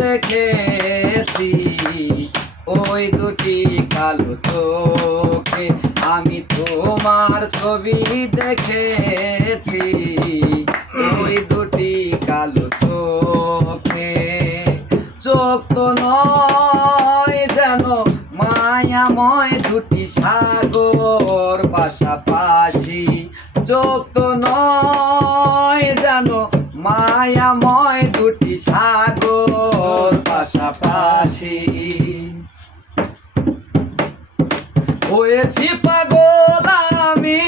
দেখেছি ওই দুটি কালো চোখে, আমি তোমার ছবি দেখেছি ওই দুটি কালো চোখে। চোখ তো নয় যেন মায়াময় দুটি সাগর পাশাপাশি, চোখ তো নয় যেন মায়াময় দুটি সাগর পাশাপাশি। হয়েছি পাগল আমি,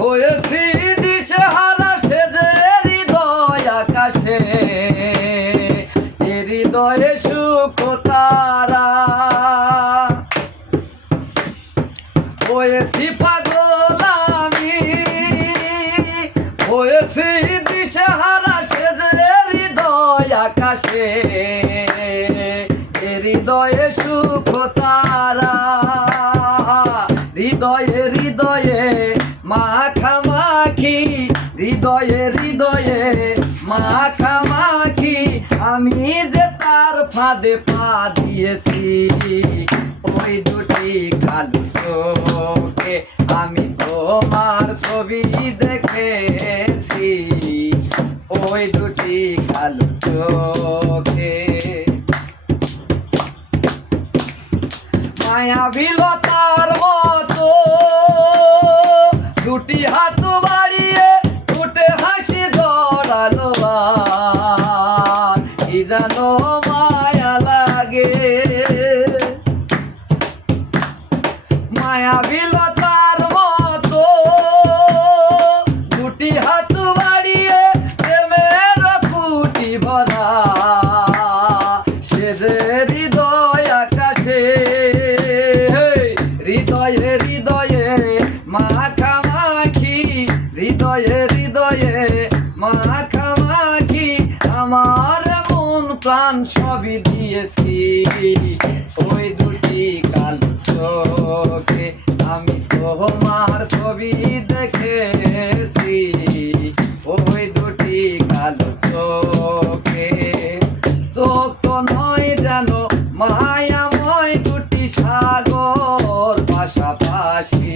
হয়েছি দিশেহারা সেজে হৃদয় আকাশে, হৃদয়ে সুখ তারা। হয়েছি পাগল আমি, হয়েছি দিশেহারা সেজে হৃদয় আকাশে, হৃদয়ে সুখ তারা। হৃদয়ে হৃদয়ে মাখামাখি, হৃদয়ে হৃদয়ে মাখামাখি, আমি যে তার ফাঁদে পা দিয়েছি ওই দুটি কালো চোখে, আমি তোমার ছবি দেখেছি ওই দুটি কালো চোখে। মায়াবিলতার মতো দুটি হাত বাড়িয়ে ফুটে হাসি জড়ালো, কি জানো মায়া লাগে। মায়াবিলতার মতো দুটি হাত বাড়িয়ে প্রেমের কুটি ভরা, সে যে হৃদয় আকাশে, হৃদয়ে হৃদয়ে মাখামাখি, হৃদয়ে হৃদয়ে মাখামাখি, আমার মন প্রাণ সবই দিয়েছি ওই দুটি কালো চোখে, আমি তোমার ছবি দেখেছি ওই দুটি কালো চোখে। চোখ তো নয় যেন মায়াময় দুটি সাগর পাশাপাশি,